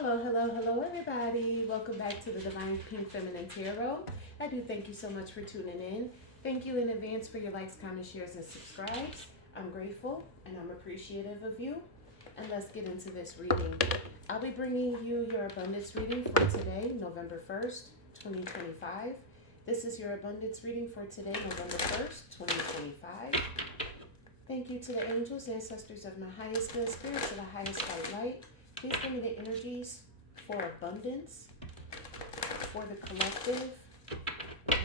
Hello, hello, hello, everybody. Welcome back to the Divine Pink Feminine Tarot. I do thank you so much for tuning in. Thank you in advance for your likes, comments, shares, and subscribes. I'm grateful and I'm appreciative of you. And let's get into this reading. I'll be bringing you your abundance reading for today, November 1st, 2025. This is your abundance reading for today, November 1st, 2025. Thank you to the angels, ancestors of my highest good, spirits of the highest light. Please give me the energies for abundance for the collective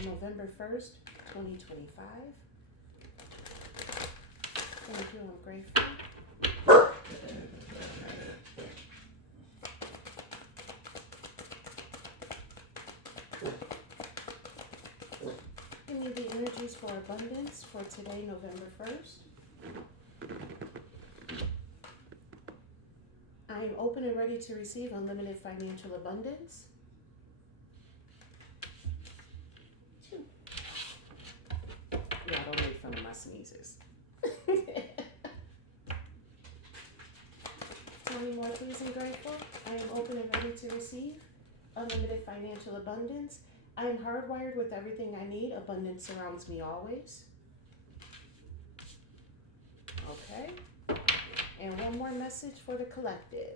November 1st, 2025. Thank you, I'm grateful. Give me the energies for abundance for today, November 1st. I am open and ready to receive unlimited financial abundance. Yeah, don't make fun of my sneezes. Tell me more, please, and grateful. I am open and ready to receive unlimited financial abundance. I am hardwired with everything I need. Abundance surrounds me always. Okay. And one more message for the collective.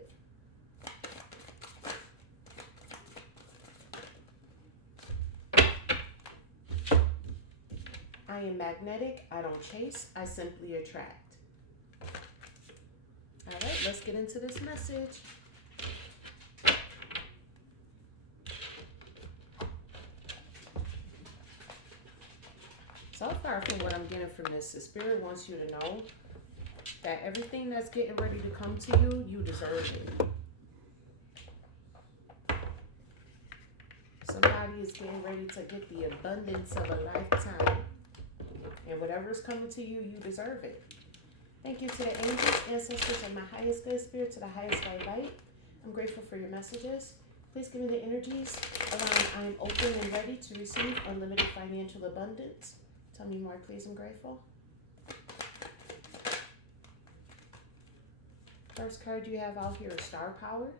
I am magnetic. I don't chase. I simply attract. All right, let's get into this message. So far from what I'm getting from this, the Spirit wants you to know that everything that's getting ready to come to you, you deserve it. Somebody is getting ready to get the abundance of a lifetime. And whatever's coming to you, you deserve it. Thank you to the angels, ancestors of my highest good, spirit to the highest light. I'm grateful for your messages. Please give me the energies around I am open and ready to receive unlimited financial abundance. Tell me more, please. I'm grateful. First card you have out here is Star Power.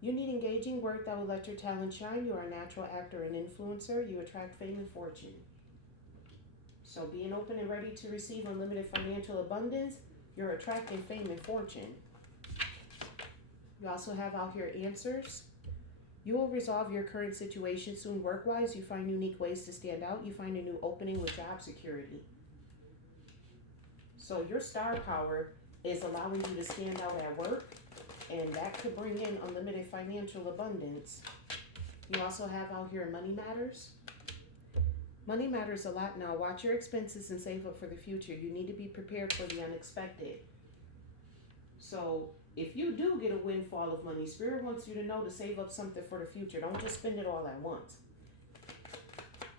You need engaging work that will let your talent shine. You are a natural actor and influencer. You attract fame and fortune. So being open and ready to receive unlimited financial abundance, you're attracting fame and fortune. You also have out here answers. You will resolve your current situation soon work-wise. You find unique ways to stand out. You find a new opening with job security. So your star power is allowing you to stand out at work, and that could bring in unlimited financial abundance. You also have out here money matters. Money matters a lot now. Watch your expenses and save up for the future. You need to be prepared for the unexpected. So if you do get a windfall of money, Spirit wants you to know to save up something for the future. Don't just spend it all at once.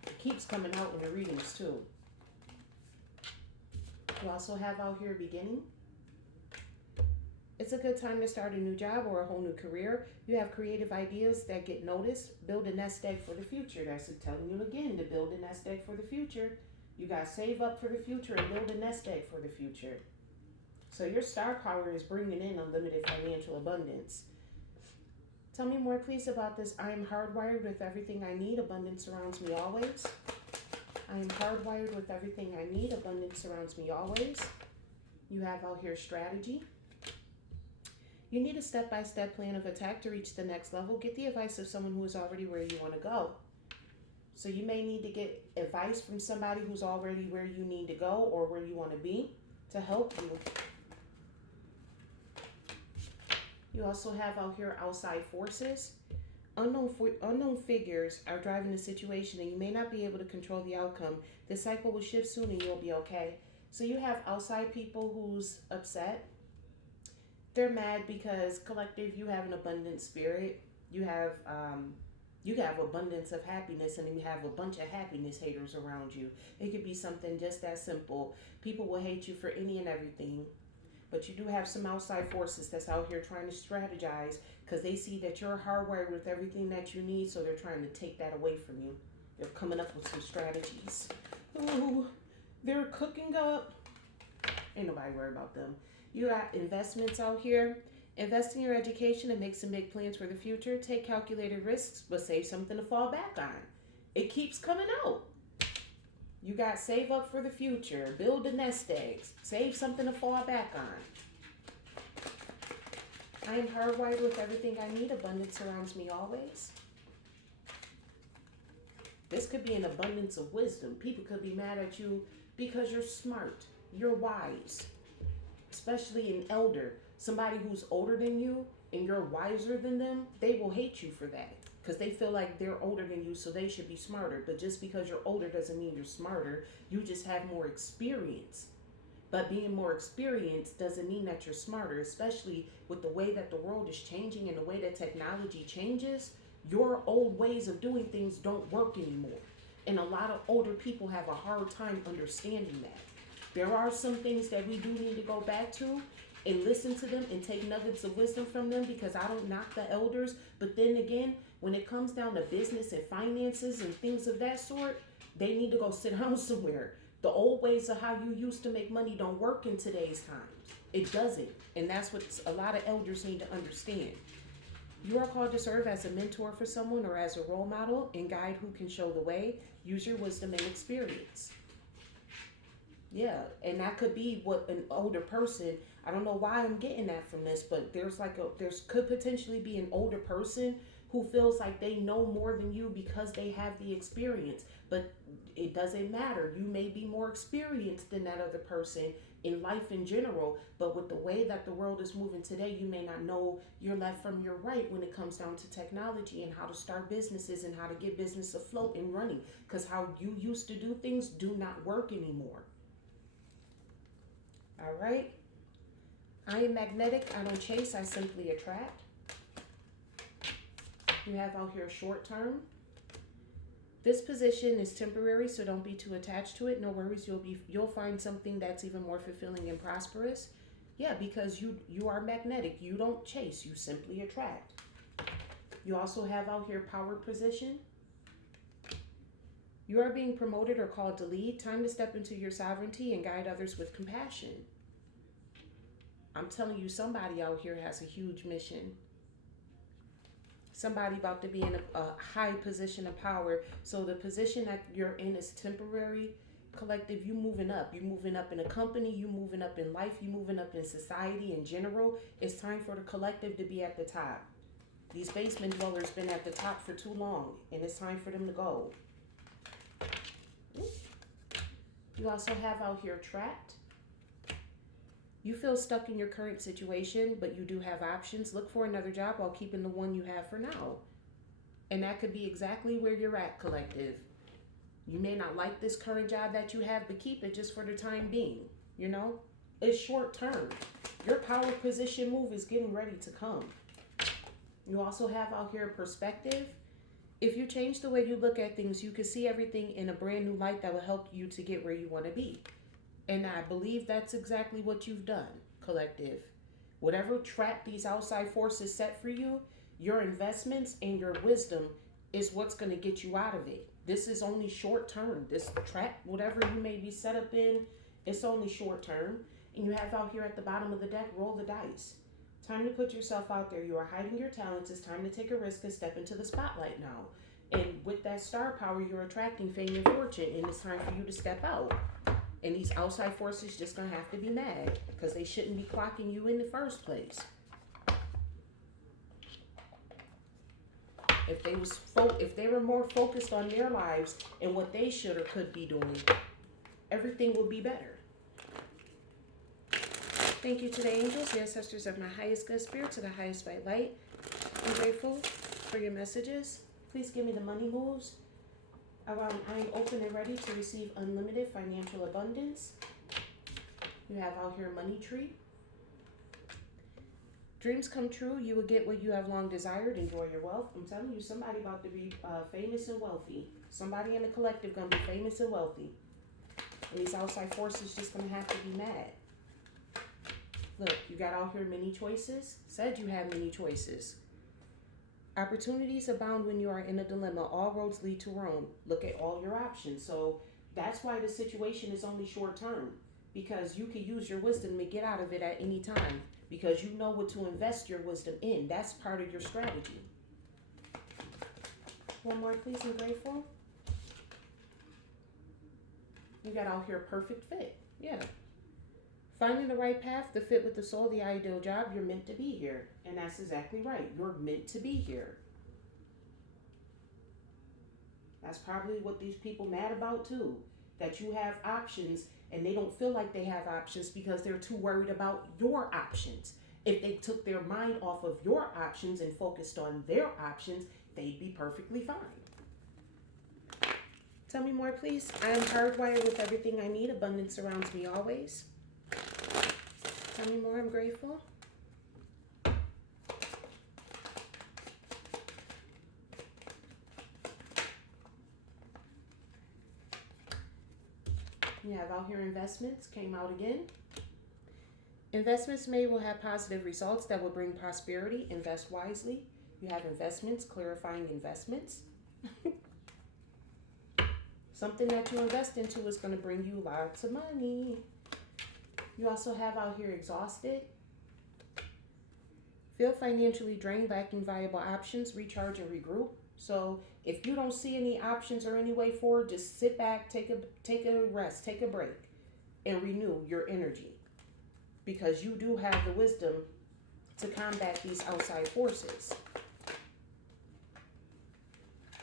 It keeps coming out in the readings too. You also have out here beginning. It's a good time to start a new job or a whole new career. You have creative ideas that get noticed. Build a nest egg for the future. That's telling you again to build a nest egg for the future. You got to save up for the future and build a nest egg for the future. So your star power is bringing in unlimited financial abundance. Tell me more, please, about this. I am hardwired with everything I need. Abundance surrounds me always. I am hardwired with everything I need. Abundance surrounds me always. You have out here strategy. You need a step-by-step plan of attack to reach the next level. Get the advice of someone who is already where you want to go. So you may need to get advice from somebody who's already where you need to go or where you want to be to help you. You also have out here outside forces. Unknown figures are driving the situation and you may not be able to control the outcome. The cycle will shift soon and you'll be okay. So you have outside people who's upset. They're mad because collective, you have an abundant spirit. You have abundance of happiness, and then you have a bunch of happiness haters around you. It could be something just that simple. People will hate you for any and everything. But you do have some outside forces that's out here trying to strategize because they see that you're hardwired with everything that you need, so they're trying to take that away from you. They're coming up with some strategies. Ooh, they're cooking up. Ain't nobody worried about them. You got investments out here. Invest in your education and make some big plans for the future. Take calculated risks, but save something to fall back on. It keeps coming out. You got save up for the future, build a nest egg, save something to fall back on. I am hardwired with everything I need. Abundance surrounds me always. This could be an abundance of wisdom. People could be mad at you because you're smart, you're wise, especially an elder. Somebody who's older than you and you're wiser than them, they will hate you for that because they feel like they're older than you, so they should be smarter. But just because you're older doesn't mean you're smarter. You just have more experience. But being more experienced doesn't mean that you're smarter, especially with the way that the world is changing and the way that technology changes. Your old ways of doing things don't work anymore. And a lot of older people have a hard time understanding that. There are some things that we do need to go back to and listen to them and take nuggets of wisdom from them, because I don't knock the elders. But then again, when it comes down to business and finances and things of that sort, they need to go sit down somewhere. The old ways of how you used to make money don't work in today's times. It doesn't. And that's what a lot of elders need to understand. You are called to serve as a mentor for someone or as a role model and guide who can show the way. Use your wisdom and experience. Yeah, and that could be what an older person, I don't know why I'm getting that from this, but there's could potentially be an older person who feels like they know more than you because they have the experience. But it doesn't matter. You may be more experienced than that other person in life in general, but with the way that the world is moving today, you may not know your left from your right when it comes down to technology and how to start businesses and how to get business afloat and running, because how you used to do things do not work anymore. All right. I am magnetic. I don't chase. I simply attract. You have out here short term. This position is temporary, so don't be too attached to it. No worries. You'll find something that's even more fulfilling and prosperous. Yeah, because you are magnetic. You don't chase. You simply attract. You also have out here power position. You are being promoted or called to lead. Time to step into your sovereignty and guide others with compassion. I'm telling you, somebody out here has a huge mission. Somebody about to be in a high position of power. So the position that you're in is temporary. Collective, you moving up. You moving up in a company. You moving up in life. You moving up in society in general. It's time for the collective to be at the top. These basement dwellers been at the top for too long, and it's time for them to go. You also have out here trapped. You feel stuck in your current situation, but you do have options. Look for another job while keeping the one you have for now. And that could be exactly where you're at, collective. You may not like this current job that you have, but keep it just for the time being. You know, it's short term. Your power position move is getting ready to come. You also have out here perspective. If you change the way you look at things, you can see everything in a brand new light that will help you to get where you want to be. And I believe that's exactly what you've done, collective. Whatever trap these outside forces set for you, your investments and your wisdom is what's going to get you out of it. This is only short term. This trap, whatever you may be set up in, it's only short term. And you have out here at the bottom of the deck, roll the dice. Time to put yourself out there. You are hiding your talents. It's time to take a risk and step into the spotlight now. And with that star power, you're attracting fame and fortune. And it's time for you to step out. And these outside forces just going to have to be mad because they shouldn't be clocking you in the first place. If they were more focused on their lives and what they should or could be doing, everything would be better. Thank you to the angels, the ancestors of my highest good spirit, to the highest white light. I'm grateful for your messages. Please give me the money moves. I am open and ready to receive unlimited financial abundance. You have out here money tree. Dreams come true. You will get what you have long desired. Enjoy your wealth. I'm telling you, somebody about to be famous and wealthy. Somebody in the collective going to be famous and wealthy. And these outside forces just going to have to be mad. Look, you got out here many choices. Said you have many choices. Opportunities abound when you are in a dilemma. All roads lead to Rome. Look at all your options. So that's why the situation is only short term, because you can use your wisdom to get out of it at any time. because you know what to invest your wisdom in. That's part of your strategy. One more, please. I'm grateful. You got out here perfect fit. Yeah. Finding the right path to fit with the soul, the ideal job, you're meant to be here. And that's exactly right. You're meant to be here. That's probably what these people mad about too. That you have options and they don't feel like they have options because they're too worried about your options. If they took their mind off of your options and focused on their options, they'd be perfectly fine. Tell me more, please. I am hardwired with everything I need. Abundance surrounds me always. Tell me more. I'm grateful. You have out here investments. Came out again. Investments made will have positive results that will bring prosperity. Invest wisely. You have investments, clarifying investments. Something that you invest into is going to bring you lots of money. You also have out here exhausted. Feel financially drained, lacking viable options, recharge and regroup. So if you don't see any options or any way forward, just sit back, take a rest, take a break, and renew your energy. Because you do have the wisdom to combat these outside forces.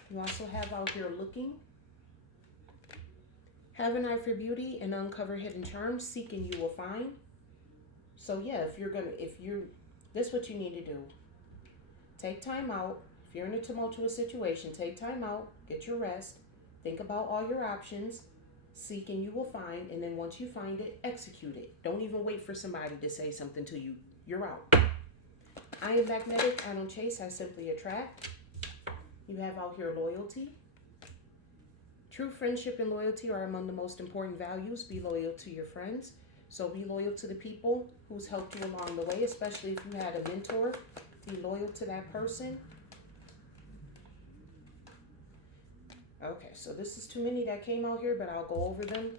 You also have out here looking. Have an eye for beauty and uncover hidden charms. Seeking you will find. So yeah, this is what you need to do. Take time out. If you're in a tumultuous situation, take time out, get your rest, think about all your options, seek and you will find, and then once you find it, execute it. Don't even wait for somebody to say something to you. You're out. I am magnetic. I don't chase. I simply attract. You have out here loyalty. True friendship and loyalty are among the most important values. Be loyal to your friends. So be loyal to the people who's helped you along the way, especially if you had a mentor. Be loyal to that person. Okay, so this is too many that came out here, but I'll go over them.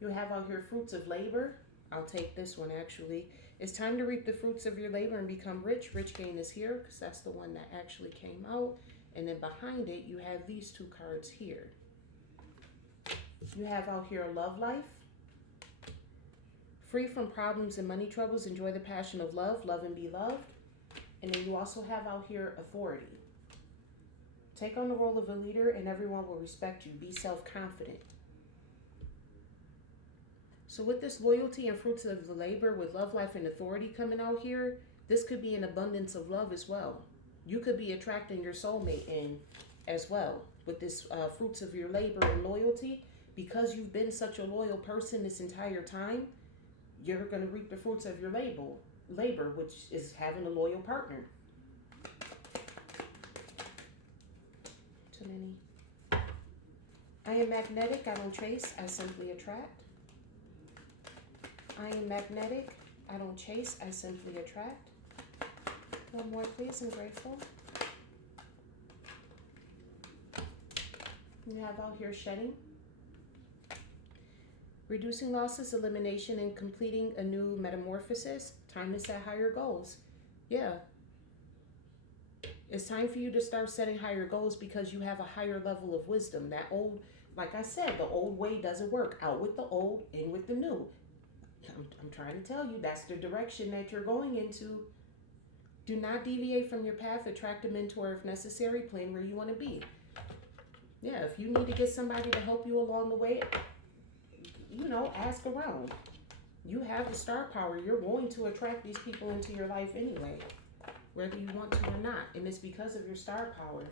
You have out here fruits of labor. I'll take this one actually. It's time to reap the fruits of your labor and become rich. Rich gain is here because that's the one that actually came out. And then behind it, you have these two cards here. You have out here love life. Free from problems and money troubles. Enjoy the passion of love. Love and be loved. And then you also have out here authority. Take on the role of a leader and everyone will respect you. Be self-confident. So with this loyalty and fruits of the labor, with love, life, and authority coming out here, this could be an abundance of love as well. You could be attracting your soulmate in as well with this fruits of your labor and loyalty. Because you've been such a loyal person this entire time, you're going to reap the fruits of your labor, which is having a loyal partner. Too many. I am magnetic. I don't chase. I simply attract. I am magnetic. I don't chase. I simply attract. One more, please. I'm grateful. You have out here shedding. Reducing losses, elimination, and completing a new metamorphosis. Time to set higher goals. Yeah. It's time for you to start setting higher goals because you have a higher level of wisdom. That old, like I said, the old way doesn't work. Out with the old, in with the new. I'm trying to tell you, that's the direction that you're going into. Do not deviate from your path. Attract a mentor if necessary. Plan where you want to be. Yeah, if you need to get somebody to help you along the way, ask around. You have the star power. You're going to attract these people into your life anyway, whether you want to or not. And it's because of your star power.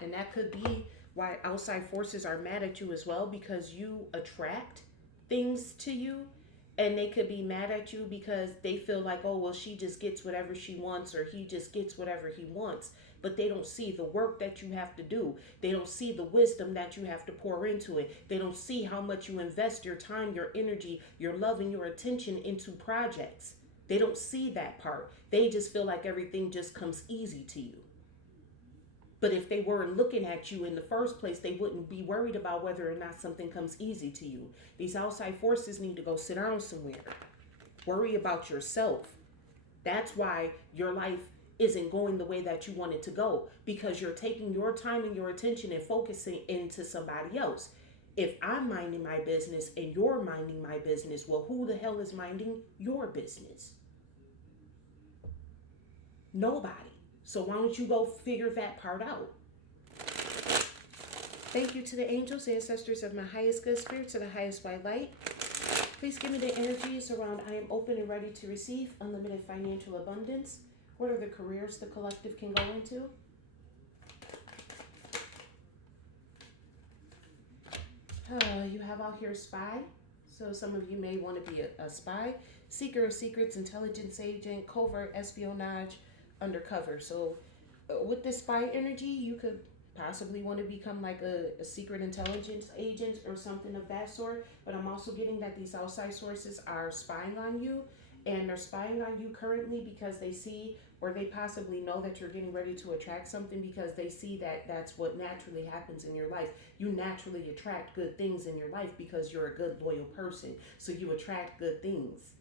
And that could be why outside forces are mad at you as well, because you attract things to you. And they could be mad at you because they feel like, oh, well, she just gets whatever she wants, or he just gets whatever he wants. But they don't see the work that you have to do. They don't see the wisdom that you have to pour into it. They don't see how much you invest your time, your energy, your love, and your attention into projects. They don't see that part. They just feel like everything just comes easy to you. But if they weren't looking at you in the first place, they wouldn't be worried about whether or not something comes easy to you. These outside forces need to go sit down somewhere. Worry about yourself. That's why your life isn't going the way that you want it to go, because you're taking your time and your attention and focusing into somebody else. If I'm minding my business and you're minding my business, well, who the hell is minding your business? Nobody. So why don't you go figure that part out? Thank you to the angels, ancestors of my highest good spirits, of the highest white light. Please give me the energies around I am open and ready to receive unlimited financial abundance. What are the careers the collective can go into? You have out here spy. So some of you may want to be a spy, seeker of secrets, intelligence agent, covert espionage, undercover. So with this spy energy, you could possibly want to become like a secret intelligence agent or something of that sort. But I'm also getting that these outside sources are spying on you, and they're spying on you currently because they see, or they possibly know, that you're getting ready to attract something, because they see that that's what naturally happens in your life. You naturally attract good things in your life because you're a good, loyal person. So you attract good things.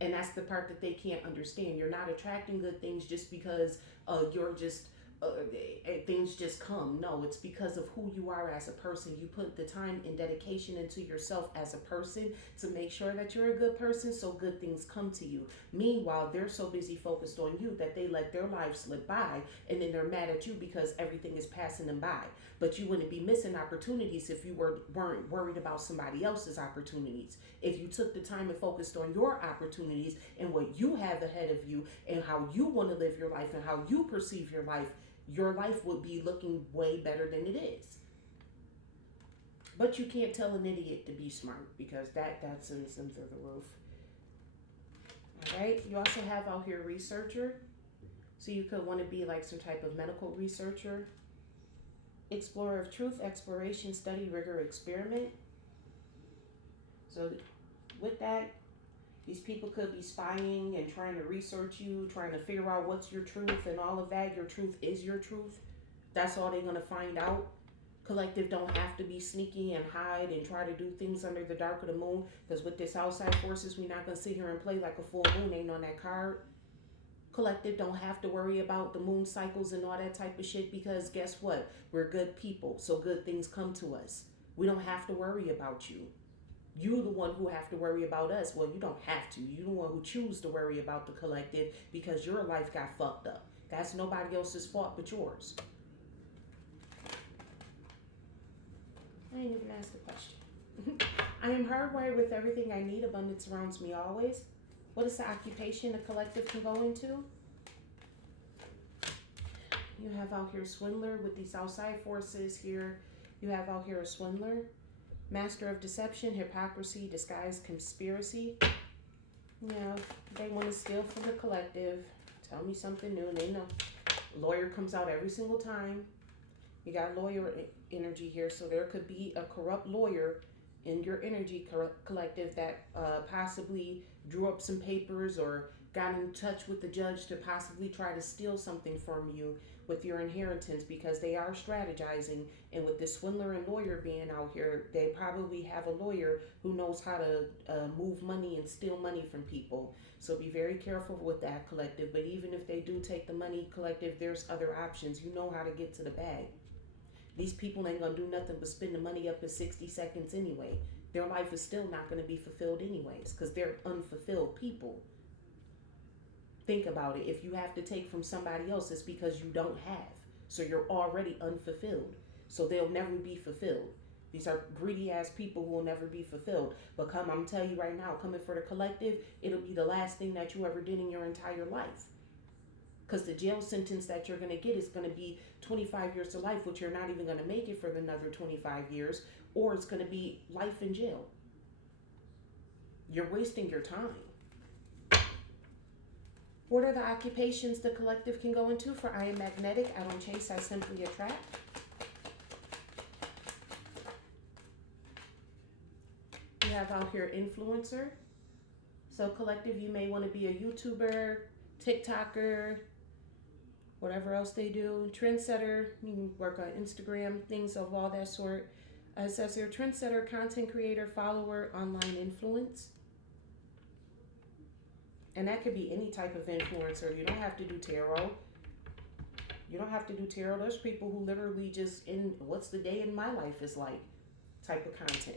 And that's the part that they can't understand. You're not attracting good things just because you're just things just come. No, it's because of who you are as a person. You put the time and dedication into yourself as a person to make sure that you're a good person, so good things come to you. Meanwhile, they're so busy focused on you that they let their lives slip by, and then they're mad at you because everything is passing them by. But you wouldn't be missing opportunities if you weren't worried about somebody else's opportunities. If you took the time and focused on your opportunities and what you have ahead of you and how you want to live your life and how you perceive your life would be looking way better than it is. But you can't tell an idiot to be smart, because that sends them through the roof. All right. You also have out here researcher. So you could want to be like some type of medical researcher. Explorer of truth, exploration, study, rigor, experiment. So with that, these people could be spying and trying to research you, trying to figure out what's your truth and all of that. Your truth is your truth. That's all they're going to find out. Collective don't have to be sneaky and hide and try to do things under the dark of the moon, because with this outside forces, we're not going to sit here and play like a full moon ain't on that card. Collective don't have to worry about the moon cycles and all that type of shit, because guess what? We're good people, so good things come to us. We don't have to worry about you. You're the one who have to worry about us. Well, you don't have to. You're the one who choose to worry about the collective because your life got fucked up. That's nobody else's fault but yours. I ain't even asked the question. I am hardwired with everything I need. Abundance surrounds me always. What is the occupation the collective can go into? You have out here swindler with these outside forces here. You have out here a swindler. Master of deception, hypocrisy, disguise, conspiracy. Yeah, they want to steal from the collective. Tell me something new. They know. Lawyer comes out every single time. You got lawyer energy here, so there could be a corrupt lawyer in your energy collective that possibly drew up some papers or got in touch with the judge to possibly try to steal something from you with your inheritance, because they are strategizing. And with this swindler and lawyer being out here, they probably have a lawyer who knows how to move money and steal money from people. So be very careful with that, collective. But even if they do take the money, collective, there's other options. You know how to get to the bag. These people ain't gonna do nothing but spend the money up in 60 seconds anyway. Their life is still not gonna be fulfilled anyways, because they're unfulfilled people. Think about it. If you have to take from somebody else, it's because you don't have. So you're already unfulfilled. So they'll never be fulfilled. These are greedy ass people who will never be fulfilled. But I'm telling you right now, coming for the collective, it'll be the last thing that you ever did in your entire life. Because the jail sentence that you're going to get is going to be 25 years to life, which you're not even going to make it for another 25 years, or it's going to be life in jail. You're wasting your time. What are the occupations the collective can go into? For I am magnetic, I don't chase, I simply attract. You have out here influencer. So collective, you may want to be a YouTuber, TikToker, whatever else they do. Trendsetter, you can work on Instagram, things of all that sort. It says here, trendsetter, content creator, follower, online influence. And that could be any type of influencer. You don't have to do tarot. You don't have to do tarot. There's people who literally just in what's the day in my life is like type of content.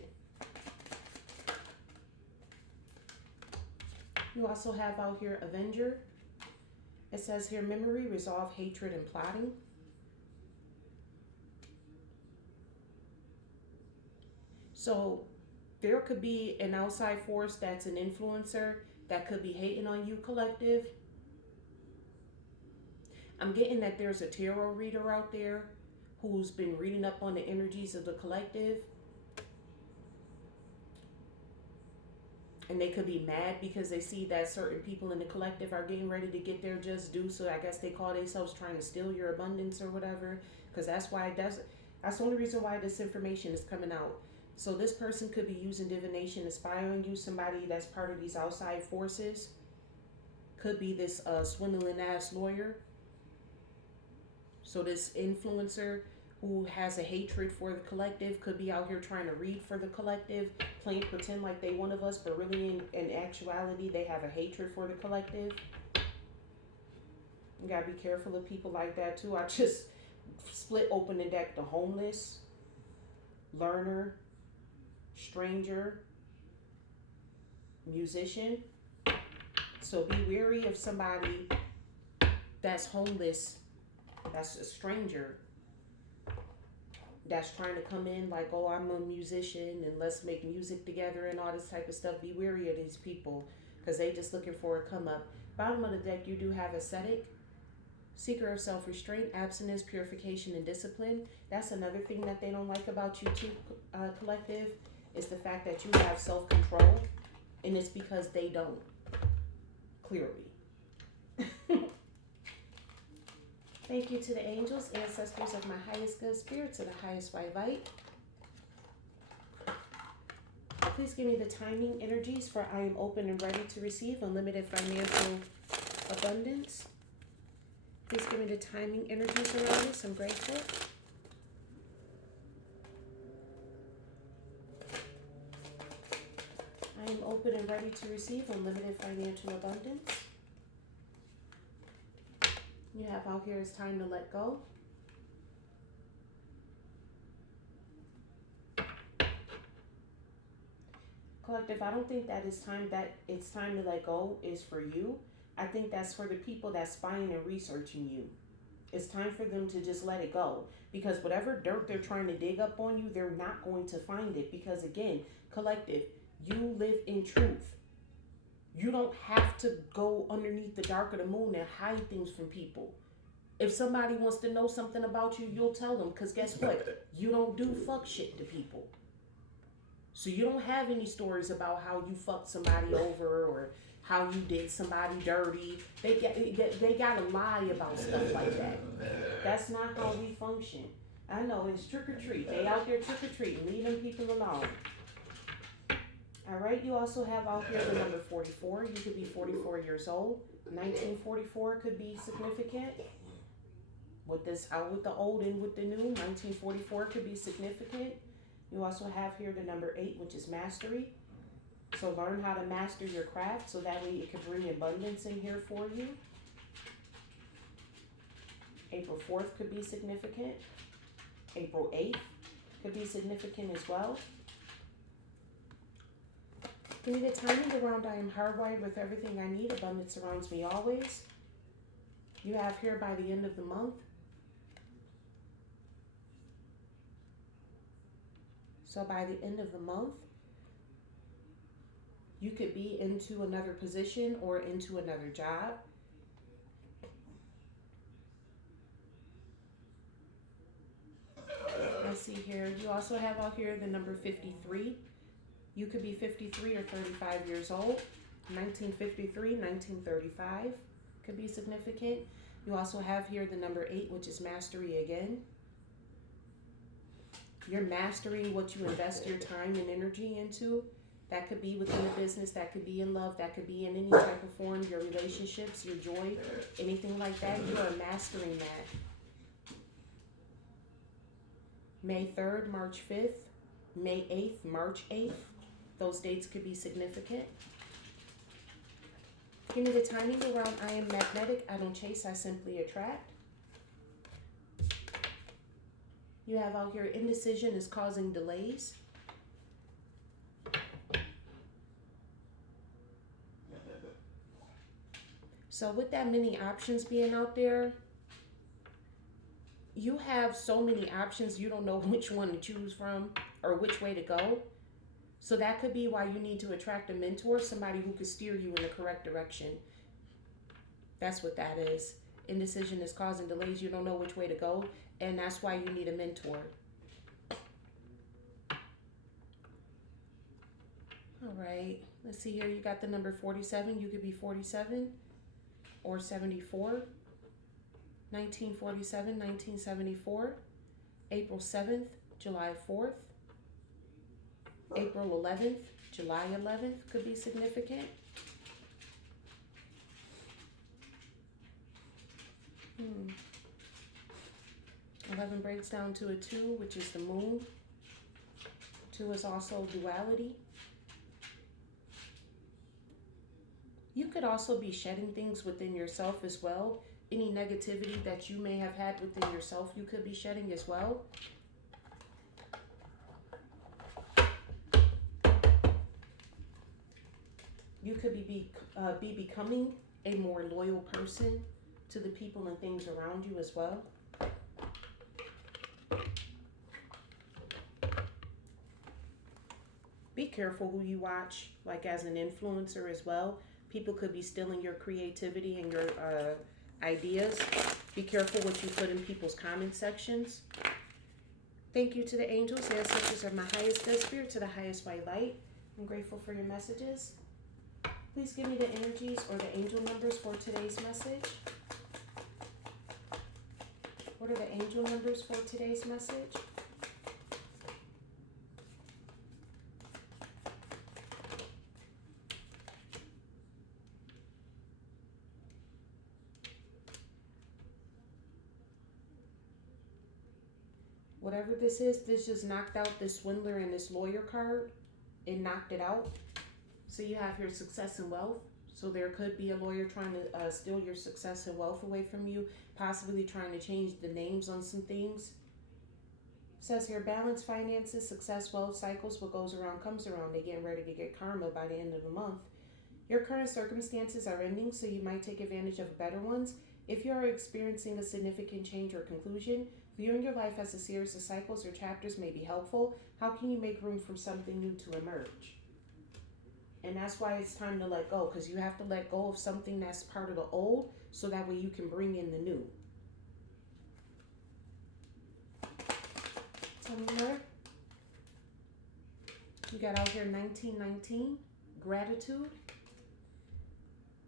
You also have out here Avenger. It says here memory, resolve, hatred, and plotting. So there could be an outside force that's an influencer that could be hating on you, collective. I'm getting that there's a tarot reader out there who's been reading up on the energies of the collective. And they could be mad because they see that certain people in the collective are getting ready to get their just due. So I guess they call themselves trying to steal your abundance or whatever. Because that's the only reason why this information is coming out. So this person could be using divination, inspiring you. Somebody that's part of these outside forces. Could be this swindling ass lawyer. So this influencer who has a hatred for the collective could be out here trying to read for the collective, playing pretend like they one of us, but really in actuality they have a hatred for the collective. You gotta be careful of people like that too. I just split open the deck: the homeless, learner, stranger, musician. So be wary of somebody that's homeless, that's a stranger, that's trying to come in like, oh, I'm a musician and let's make music together and all this type of stuff. Be wary of these people because they just looking for a come up. Bottom of the deck, you do have ascetic, seeker of self-restraint, abstinence, purification, and discipline. That's another thing that they don't like about you too, collective, is the fact that you have self-control, and it's because they don't, clearly. Thank you to the angels, ancestors of my highest good spirits, and the highest white light. Please give me the timing energies for I am open and ready to receive unlimited financial abundance. Please give me the timing energies around this. I'm grateful. I am open and ready to receive unlimited financial abundance. You have out here is time to let go. Collective, I don't think that it's time to let go is for you. I think that's for the people that's spying and researching you. It's time for them to just let it go. Because whatever dirt they're trying to dig up on you, they're not going to find it. Because again, collective, you live in truth. You don't have to go underneath the dark of the moon and hide things from people. If somebody wants to know something about you, you'll tell them. Because guess what? You don't do fuck shit to people. So you don't have any stories about how you fucked somebody over or how you did somebody dirty. They gotta lie about stuff like that. That's not how we function. I know, it's trick or treat. They out there trick or treating. Leave them people alone. All right, you also have out here the number 44. You could be 44 years old. 1944 could be significant. With this out with the old and with the new, 1944 could be significant. You also have here the number 8, which is mastery. So learn how to master your craft so that way it can bring abundance in here for you. April 4th could be significant. April 8th could be significant as well. Give me the timing around I am hardwired with everything I need. Abundance surrounds me always. You have here by the end of the month. So by the end of the month, you could be into another position or into another job. I see here, you also have out here the number 53. You could be 53 or 35 years old. 1953, 1935 could be significant. You also have here the number 8, which is mastery again. You're mastering what you invest your time and energy into. That could be within a business, that could be in love, that could be in any type of form, your relationships, your joy, anything like that. You are mastering that. May 3rd, March 5th, May 8th, March 8th. Those dates could be significant. Give me the timing around I am magnetic. I don't chase, I simply attract. You have out here indecision is causing delays. So with that many options being out there, you have so many options, you don't know which one to choose from or which way to go. So that could be why you need to attract a mentor, somebody who could steer you in the correct direction. That's what that is. Indecision is causing delays. You don't know which way to go, and that's why you need a mentor. All right, let's see here. You got the number 47. You could be 47 or 74. 1947, 1974, April 7th, July 4th, April 11th, July 11th could be significant. 11 breaks down to a 2, which is the moon. 2 is also duality. You could also be shedding things within yourself as well. Any negativity that you may have had within yourself, you could be shedding as well. You could be becoming a more loyal person to the people and things around you as well. Be careful who you watch, like as an influencer as well. People could be stealing your creativity and your ideas. Be careful what you put in people's comment sections. Thank you to the angels, the ancestors of my highest good spirit, to the highest white light. I'm grateful for your messages. Please give me the energies or the angel numbers for today's message. What are the angel numbers for today's message? Whatever this is, this just knocked out this swindler and this lawyer card. It knocked it out. So you have your success and wealth. So there could be a lawyer trying to steal your success and wealth away from you, possibly trying to change the names on some things. It says here, balance, finances, success, wealth cycles. What goes around comes around. They're getting ready to get karma by the end of the month. Your current circumstances are ending, so you might take advantage of better ones. If you are experiencing a significant change or conclusion, viewing your life as a series of cycles or chapters may be helpful. How can you make room for something new to emerge? And that's why it's time to let go, because you have to let go of something that's part of the old, so that way you can bring in the new. Tell me more. You got out here 1919, gratitude.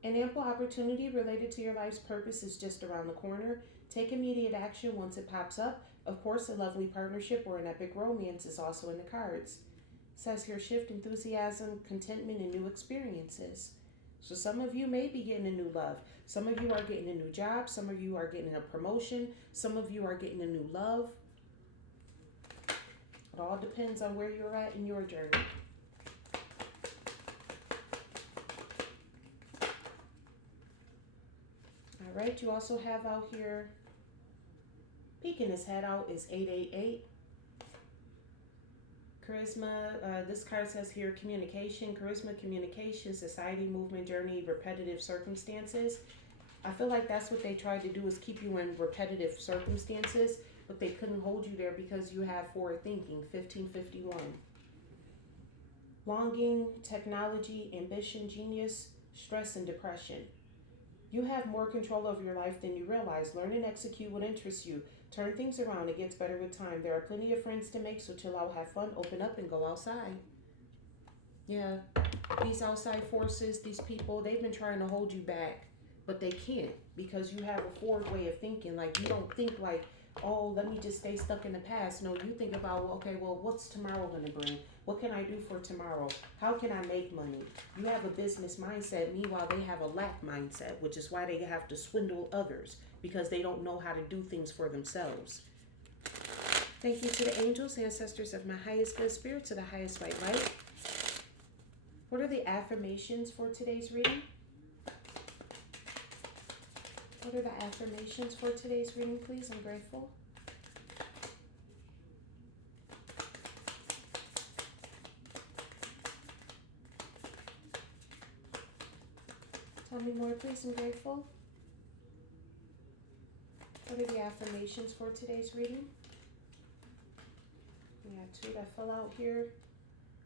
An ample opportunity related to your life's purpose is just around the corner. Take immediate action once it pops up. Of course, a lovely partnership or an epic romance is also in the cards. It says here, shift, enthusiasm, contentment, and new experiences. So some of you may be getting a new love. Some of you are getting a new job. Some of you are getting a promotion. Some of you are getting a new love. It all depends on where you're at in your journey. All right, you also have out here, peeking his head out is 888. Charisma, this card says here, communication, charisma, communication, society, movement, journey, repetitive circumstances. I feel like that's what they tried to do, is keep you in repetitive circumstances, but they couldn't hold you there because you have forward thinking, 1551. Longing, technology, ambition, genius, stress, and depression. You have more control over your life than you realize. Learn and execute what interests you. Turn things around. It gets better with time. There are plenty of friends to make, so chill out, have fun, open up, and go outside. Yeah, these outside forces, these people, they've been trying to hold you back, but they can't, because you have a forward way of thinking. Like, you don't think like, oh, let me just stay stuck in the past. No, you think about, well, okay, well, what's tomorrow going to bring? What can I do for tomorrow? How can I make money? You have a business mindset. Meanwhile, they have a lack mindset, which is why they have to swindle others because they don't know how to do things for themselves. Thank you to the angels, ancestors of my highest good spirit, to the highest white light. What are the affirmations for today's reading? What are the affirmations for today's reading, please? I'm grateful. Tell me more, please. I'm grateful. What are the affirmations for today's reading? We got two that fell out here.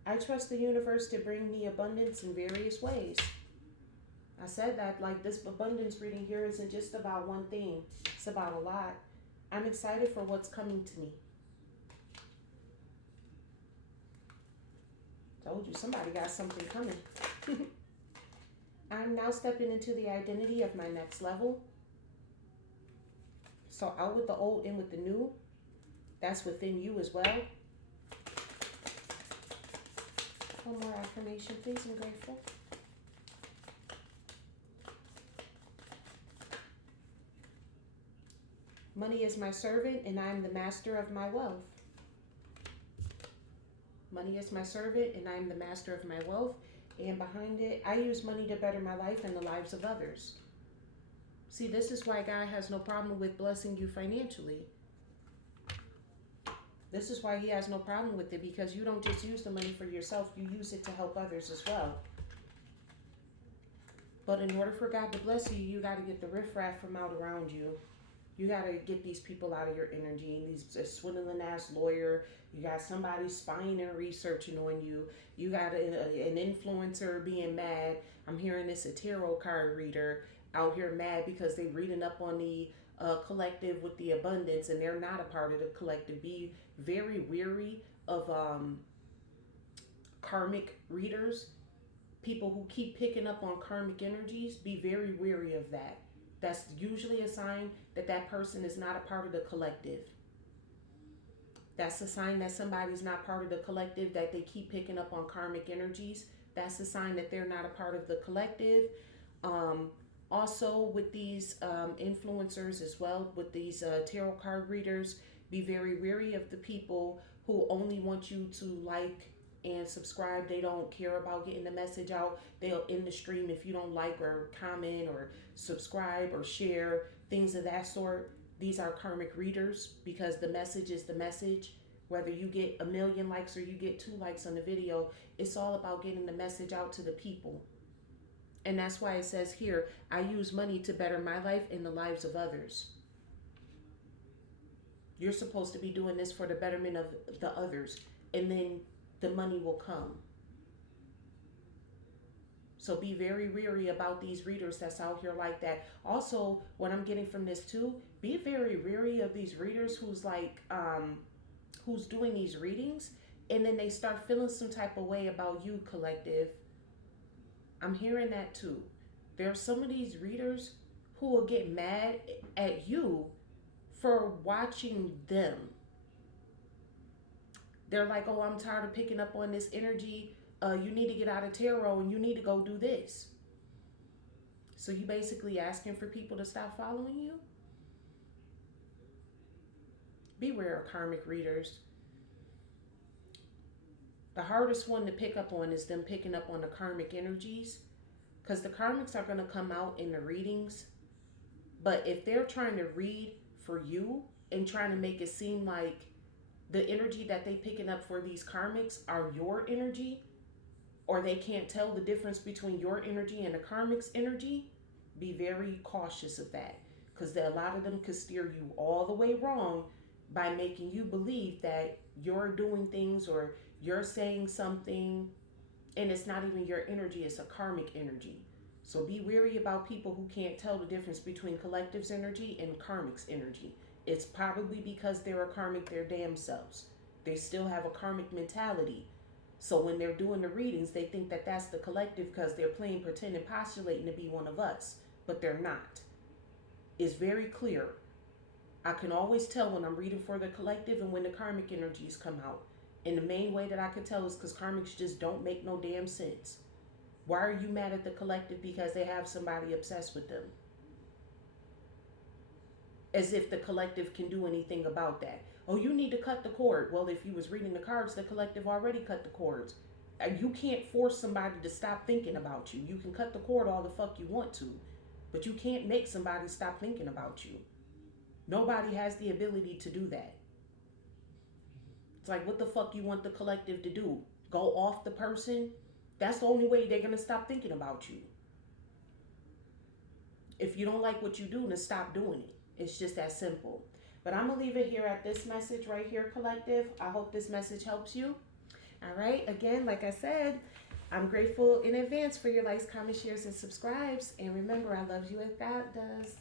I trust the universe to bring me abundance in various ways. I said that, like, this abundance reading here isn't just about one thing. It's about a lot. I'm excited for what's coming to me. Told you, somebody got something coming. I'm now stepping into the identity of my next level. So out with the old, in with the new. That's within you as well. One more affirmation, please. I'm grateful. Money is my servant, and I am the master of my wealth. Money is my servant, and I am the master of my wealth. And behind it, I use money to better my life and the lives of others. See, this is why God has no problem with blessing you financially. This is why he has no problem with it, because you don't just use the money for yourself, you use it to help others as well. But in order for God to bless you, you got to get the riffraff from out around you. You got to get these people out of your energy. These swindling ass lawyer. You got somebody spying and researching on you. You got an influencer being mad. I'm hearing this, a tarot card reader out here mad because they reading up on the collective with the abundance, and they're not a part of the collective. Be very weary of karmic readers. People who keep picking up on karmic energies, be very wary of that. That's usually a sign that that person is not a part of the collective. That's a sign that somebody's not part of the collective, that they keep picking up on karmic energies. That's a sign that they're not a part of the collective. Also, with these influencers as well, with these tarot card readers, be very wary of the people who only want you to like and subscribe. They don't care about getting the message out. They'll end the stream if you don't like or comment or subscribe or share, things of that sort. These are karmic readers, because the message is the message. Whether you get 1 million likes or you get 2 likes on the video, it's all about getting the message out to the people. And that's why it says here, I use money to better my life and the lives of others. You're supposed to be doing this for the betterment of the others, and then the money will come. So be very wary about these readers that's out here like that. Also, what I'm getting from this too, be very wary of these readers who's like, who's doing these readings, and then they start feeling some type of way about you, collective. I'm hearing that too. There are some of these readers who will get mad at you for watching them. They're like, oh, I'm tired of picking up on this energy. You need to get out of tarot and you need to go do this. So you basically asking for people to stop following you? Beware of karmic readers. The hardest one to pick up on is them picking up on the karmic energies, because the karmics are going to come out in the readings. But if they're trying to read for you and trying to make it seem like the energy that they picking up for these karmics are your energy, or they can't tell the difference between your energy and the karmic's energy, be very cautious of that, because a lot of them could steer you all the way wrong by making you believe that you're doing things or you're saying something, and it's not even your energy, it's a karmic energy. So be wary about people who can't tell the difference between collective's energy and karmic's energy. It's probably because they're a karmic their damn selves. They still have a karmic mentality. So when they're doing the readings, they think that that's the collective because they're playing pretend and postulating to be one of us, but they're not. It's very clear. I can always tell when I'm reading for the collective and when the karmic energies come out. And the main way that I could tell is because karmics just don't make no damn sense. Why are you mad at the collective because they have somebody obsessed with them? As if the collective can do anything about that. Oh, you need to cut the cord. Well, if you was reading the cards, the collective already cut the cords. You can't force somebody to stop thinking about you. You can cut the cord all the fuck you want to, but you can't make somebody stop thinking about you. Nobody has the ability to do that. It's like, what the fuck you want the collective to do? Go off the person? That's the only way they're going to stop thinking about you. If you don't like what you do, then stop doing it. It's just that simple. But I'm going to leave it here at this message right here, collective. I hope this message helps you. All right. Again, like I said, I'm grateful in advance for your likes, comments, shares, and subscribes. And remember, I love you as God does.